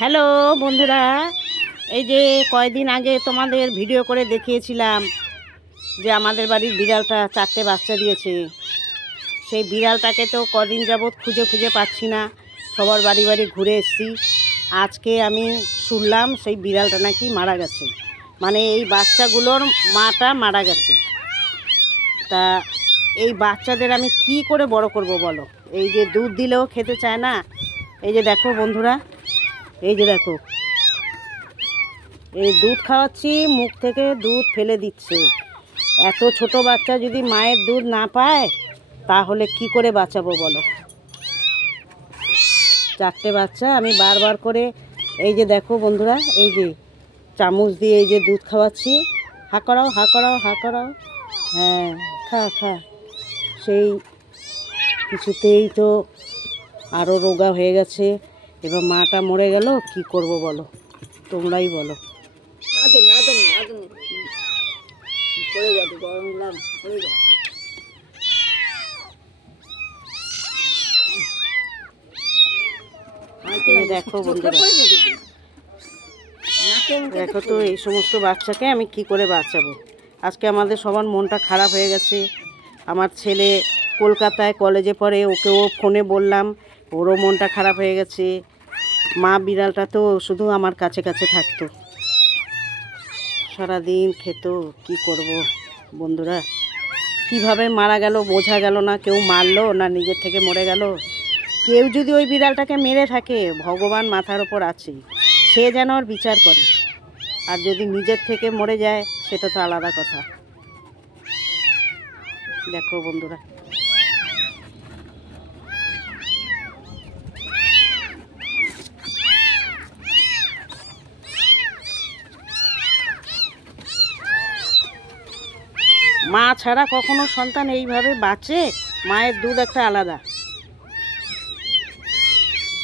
Hello বন্ধুরা, এই যে কয়েকদিন আগে তোমাদের ভিডিও করে দেখিয়েছিলাম যে আমাদের বাড়ির বিড়ালটা 4টে বাচ্চা দিয়েছে। সেই বিড়ালটাকে তো কদিন যাবৎ খুঁজে খুঁজে পাচ্ছি না, সবার বাড়ি বাড়ি ঘুরে এসেছি। আজকে আমি শুনলাম সেই বিড়ালটা নাকি মারা গেছে, মানে এই বাচ্চাগুলোর মাটা মারা গেছে। তা এই বাচ্চাদের আমি কি করে বড় করব বলো? এই যে দুধ দিলেও খেতে চায় না। এই যে দেখো বন্ধুরা, এই যে দেখো, এই দুধ খাওয়াচ্ছি, মুখ থেকে দুধ ফেলে দিচ্ছে। এত ছোট বাচ্চা যদি মায়ের দুধ না পায় তাহলে কি করে বাঁচাবো বলো? 4টে বাচ্চা আমি বারবার করে, এই যে দেখো বন্ধুরা, এই যে চামচ দিয়ে এই যে দুধ খাওয়াচ্ছি। হা করাও, হা করাও, হা করাও। হ্যাঁ, খা খা। সেই কিছুতেই তো আরও রোগা হয়ে গেছে। এবার মাটা মরে গেল, কি করব বলো? তোমরাই বলো। পড়ে যাবে, গরম দিলাম, পড়ে যাবে। দেখো বন্ধুরা, দেখো তো এই সমস্ত বাচ্চাকে আমি কি করে বাঁচাবো? আজকে আমাদের সবার মনটা খারাপ হয়ে গেছে। আমার ছেলে কলকাতায় কলেজে পড়ে, ওকেও ফোনে বললাম, ওরও মনটা খারাপ হয়ে গেছে। মা বিড়ালটা তো শুধু আমার কাছে কাছে থাকতো, সারাদিন খেত। কি করব বন্ধুরা? কিভাবে মারা গেল বোঝা গেল না। কেউ মারলো না নিজের থেকে মরে গেল? কেউ যদি ওই বিড়ালটাকে মেরে থাকে, ভগবান মাথার ওপর আছে, সে যেন ওর বিচার করে। আর যদি নিজের থেকে মরে যায় সেটা তো আলাদা কথা। দেখো বন্ধুরা, মা ছাড়া কখনো সন্তান এইভাবে বাঁচে? মায়ের দুধ একটা আলাদা।